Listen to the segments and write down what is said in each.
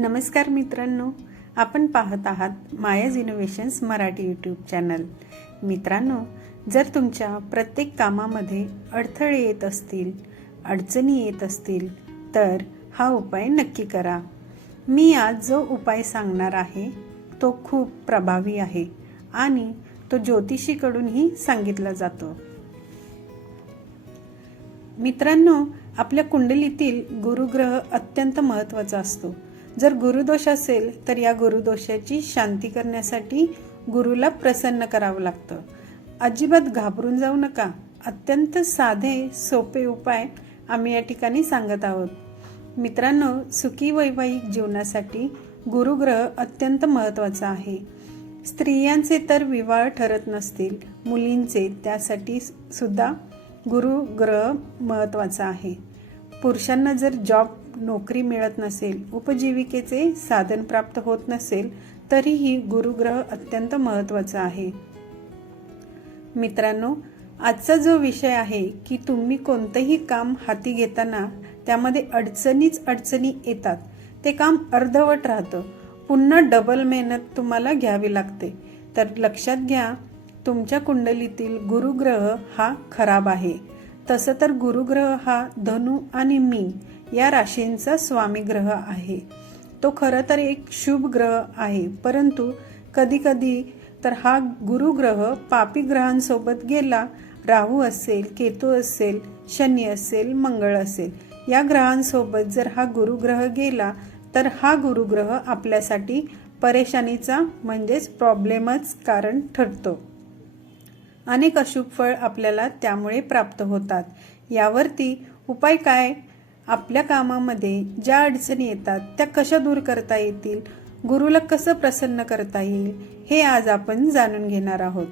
नमस्कार मित्रांनो. आपण पाहत आहात Maya's innovations Marathi YouTube channel मित्रांनो जर तुमच्या प्रत्येक कामामध्ये अडथळे येत असतील अडचणी येत असतील तर हा उपाय नक्की करा. मी आज जो उपाय सांगणार आहे तो खूप प्रभावी आहे आणि तो ज्योतिषीकडूनही सांगितला जातो. मित्रांनो आपल्या कुंडलीतील गुरुग्रह अत्यंत महत्त्वाचा असतो. जर गुरुदोष असेल तर या गुरुदोषाची शांती करण्यासाठी गुरुला प्रसन्न करावं लागतं. अजिबात घाबरून जाऊ नका. अत्यंत साधे सोपे उपाय आम्ही या ठिकाणी सांगत आहोत. मित्रांनो सुखी वैवाहिक जीवनासाठी गुरुग्रह अत्यंत महत्त्वाचा आहे. स्त्रियांचे तर विवाह ठरत नसतील मुलींचे त्यासाठी सुद्धा गुरुग्रह महत्त्वाचा आहे. पुरुषांना जर जॉब नोकरी मिळत नसेल उपजीविकेचे साधन प्राप्त होत नसेल तरीही गुरुग्रह अत्यंत महत्त्वाचा आहे. मित्रांनो आजचा जो विषय आहे की तुम्ही कोणतंही काम हाती घेताना त्यामध्ये अडचणीच अडचणी येतात. ते काम अर्धवट राहतं. पुन्हा डबल मेहनत तुम्हाला घ्यावी लागते. तर लक्षात घ्या तुमच्या कुंडलीतील गुरुग्रह हा खराब आहे. तसं तर गुरुग्रह हा धनु आणि मी या राशींचा स्वामी ग्रह आहे. तो खरं तर एक शुभ ग्रह आहे परंतु कधीकधी तर हा गुरुग्रह पापी ग्रहांसोबत गेला राहू असेल केतू असेल शनी असेल मंगळ असेल या ग्रहांसोबत जर हा गुरुग्रह गेला तर हा गुरुग्रह आपल्यासाठी परेशानीचा म्हणजेच प्रॉब्लेमच कारण ठरतो. अनेक अशुभ फळ आपल्याला त्यामुळे प्राप्त होतात. यावरती उपाय काय? आपल्या कामामध्ये ज्या अडचणी येतात त्या कशा दूर करता येतील? गुरुला कसं प्रसन्न करता येईल? हे आज आपण जाणून घेणार आहोत.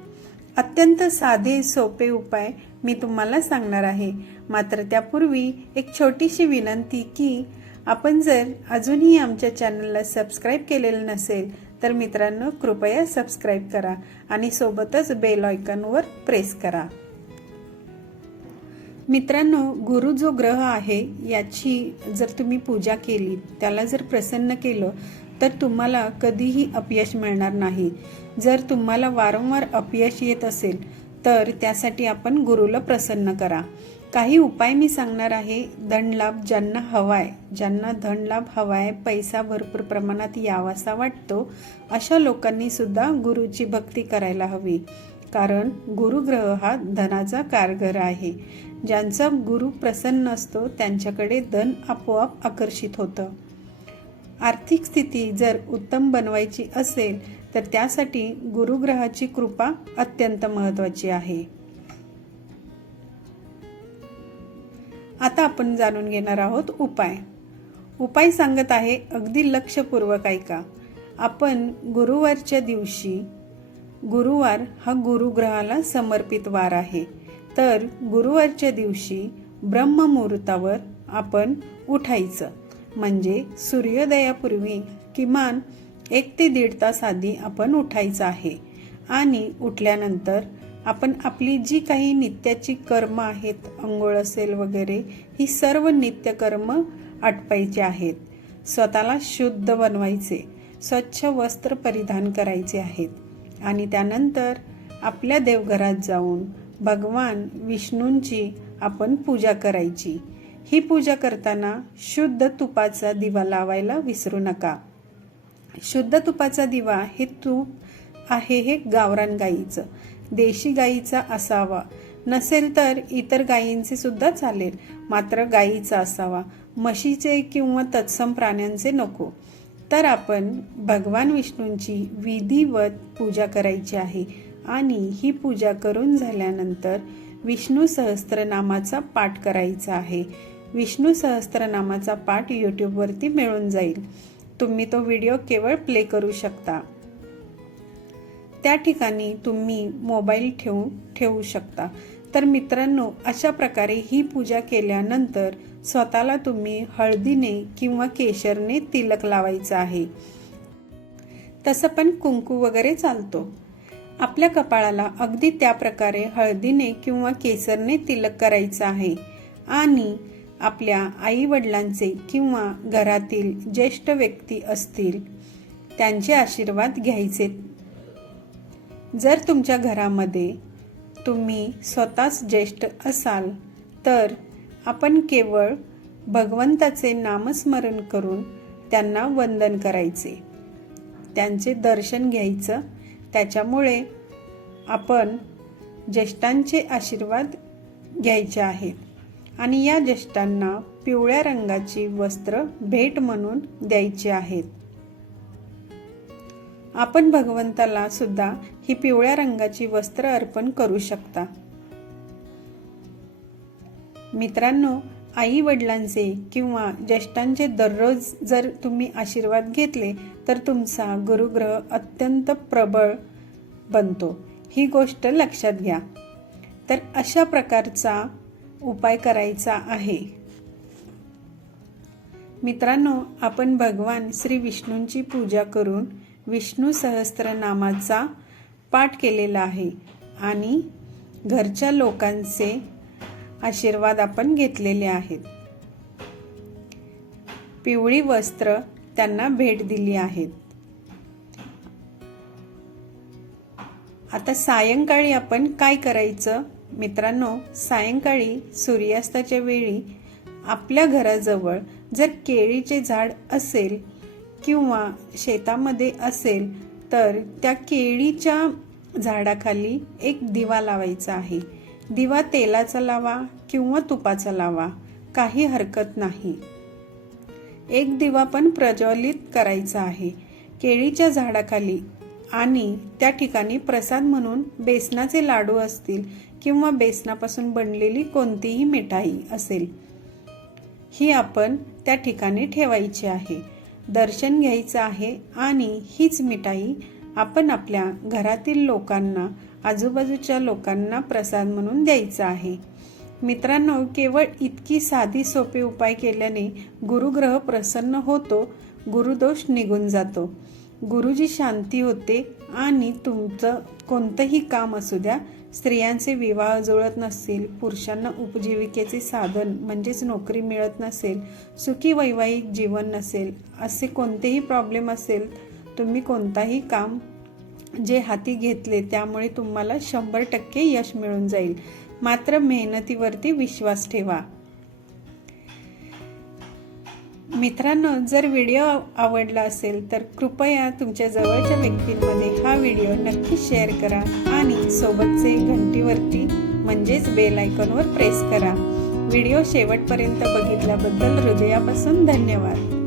अत्यंत साधे सोपे उपाय मी तुम्हाला सांगणार आहे. मात्र त्यापूर्वी एक छोटीशी विनंती की आपण जर अजूनही आमच्या चॅनलला सबस्क्राईब केलेलं नसेल तर मित्रांनो कृपया सबस्क्राईब करा आणि सोबतच बेल आयकॉनवर प्रेस करा. मित्रांनो गुरु जो ग्रह आहे याची जर तुम्ही पूजा केली त्याला जर प्रसन्न केलं तर तुम्हाला कधीही अपयश मिळणार नाही. जर तुम्हाला वारंवार अपयश येत असेल तर त्यासाठी आपण गुरुला प्रसन्न करा. काही उपाय मी सांगणार आहे. धनलाभ ज्यांना हवाय ज्यांना धनलाभ हवाय पैसा भरपूर प्रमाणात यावासा वाटतो अशा लोकांनी सुद्धा गुरुची भक्ती करायला हवी. कारण गुरुग्रह हा धनाचा कारगर आहे. ज्यांचा गुरु प्रसन्न असतो त्यांच्याकडे धन आपोआप आकर्षित होतं. आर्थिक स्थिती जर उत्तम बनवायची असेल तर त्यासाठी गुरुग्रहाची कृपा अत्यंत महत्त्वाची आहे. आपण जाणून घेणार आहोत उपाय. उपाय सांगत आहे अगदी लक्षपूर्वक ऐका. आपण गुरुवारच्या दिवशी गुरुवार हा गुरुग्रहाला समर्पित वार आहे. तर गुरुवारच्या दिवशी ब्रह्ममुहूर्तावर आपण उठायचं. म्हणजे सूर्योदयापूर्वी किमान एक ते दीड तास आधी आपण उठायचं आहे. आणि उठल्यानंतर आपण आपली जी काही नित्याची कर्म आहेत अंघोळ असेल वगैरे ही सर्व नित्यकर्म आटपायची आहेत. स्वतःला शुद्ध बनवायचे स्वच्छ वस्त्र परिधान करायचे आहेत. आणि त्यानंतर आपल्या देवघरात जाऊन भगवान विष्णूंची आपण पूजा करायची. ही पूजा करताना शुद्ध तुपाचा दिवा लावायला विसरू नका. शुद्ध तुपाचा दिवा हे तूप आहे हे गावरान गाईचं. देशी गाईचा असावा. नसेल तर इतर गायींचे सुद्धा चालेल. मात्र गाईचा असावा. म्हशीचे किंवा तत्सम प्राण्यांचे नको. तर आपण भगवान विष्णूंची विधिवत पूजा करायची आहे. आणि ही पूजा करून झाल्यानंतर विष्णू सहस्त्रनामाचा पाठ करायचा आहे. विष्णू सहस्त्रनामाचा पाठ यूट्यूबवरती मिळून जाईल. तुम्ही तो व्हिडिओ केवळ प्ले करू शकता. त्या ठिकाणी तुम्ही मोबाईल ठेवू ठेवू शकता. तर मित्रांनो अशा प्रकारे ही पूजा केल्यानंतर स्वतःला तुम्ही हळदीने किंवा केशरने तिलक लावायचं आहे. तसं पण कुंकू वगैरे चालतो. आपल्या कपाळाला अगदी त्या प्रकारे हळदीने किंवा केसरने तिलक करायचं आहे. आणि आपल्या आई वडिलांचे किंवा घरातील ज्येष्ठ व्यक्ती असतील त्यांचे आशीर्वाद घ्यायचे जर तुमच्या घरामध्ये तुम्ही स्वतःच ज्येष्ठ असाल तर आपण केवळ भगवंताचे नामस्मरण करून त्यांना वंदन करायचे. त्यांचे दर्शन घ्यायचं. त्याच्यामुळे आपण ज्येष्ठांचे आशीर्वाद घ्यायचे आहेत आणि या ज्येष्ठांना पिवळ्या रंगाची वस्त्र भेट म्हणून द्यायची आहेत. आपण भगवंताला सुद्धा ही पिवळ्या रंगाची वस्त्र अर्पण करू शकता. मित्रांनो आई वडिलांचे किंवा ज्येष्ठांचे दररोज जर तुम्ही आशीर्वाद घेतले तर तुमचा गुरुग्रह अत्यंत प्रबळ बनतो. ही गोष्ट लक्षात घ्या. तर अशा प्रकारचा उपाय करायचा आहे. मित्रांनो आपण भगवान श्री विष्णूंची पूजा करून विष्णू सहस्त्रनामाचा पाठ केलेला आहे आणि घरच्या लोकांचे आशीर्वाद आपण घेतलेले आहेत. पिवळी वस्त्र त्यांना भेट दिली आहेत. आता सायंकाळी आपण काय करायचं? मित्रांनो सायंकाळी सूर्यास्ताच्या वेळी आपल्या घराजवळ जर केळीचे झाड असेल किंवा शेतामध्ये असेल तर त्या केळीच्या झाडाखाली एक दिवा लावायचा आहे. दिवा तेलाचा लावा किंवा तुपाचा लावा काही हरकत नाही. एक दिवा पण प्रज्वलित करायचा आहे. केळीच्या झाडाखाली आणि त्या ठिकाणी प्रसाद म्हणून बेसनाचे लाडू असतील किंवा बेसनापासून बनलेली कोणतीही मिठाई असेल ही आपण त्या ठिकाणी ठेवायची आहे. दर्शन घ्यायचं आहे आणि हीच मिठाई आपण आपल्या घरातील लोकांना आजूबाजूच्या लोकांना प्रसाद म्हणून द्यायचा आहे. मित्रांनो केवळ इतकी साधी सोपे उपाय केल्याने गुरुग्रह प्रसन्न होतो गुरुदोष निघून जातो. गुरुजी शांती होते आणि तुमचं कोणतंही काम असू द्या स्त्रियांचे विवाह जुळत नसतील पुरुषांना उपजीविकेचे साधन म्हणजेच नोकरी मिळत नसेल सुखी वैवाहिक जीवन नसेल असे कोणतेही प्रॉब्लेम असेल तुम्ही कोणताही काम जे हाती घेतले त्यामुळे तुम्हाला शंभर टक्के यश मिळून जाईल. मात्र मेहनतीवरती विश्वास ठेवा. मित्रांनो जर व्हिडिओ आवडला असेल तर कृपया तुमच्या जवळच्या व्यक्तींमध्ये हा व्हिडिओ नक्की शेअर करा आणि सोबतचे घंटीवरती म्हणजेच बेल आयकॉनवर प्रेस करा. व्हिडिओ शेवटपर्यंत बघितल्याबद्दल हृदयापासून धन्यवाद.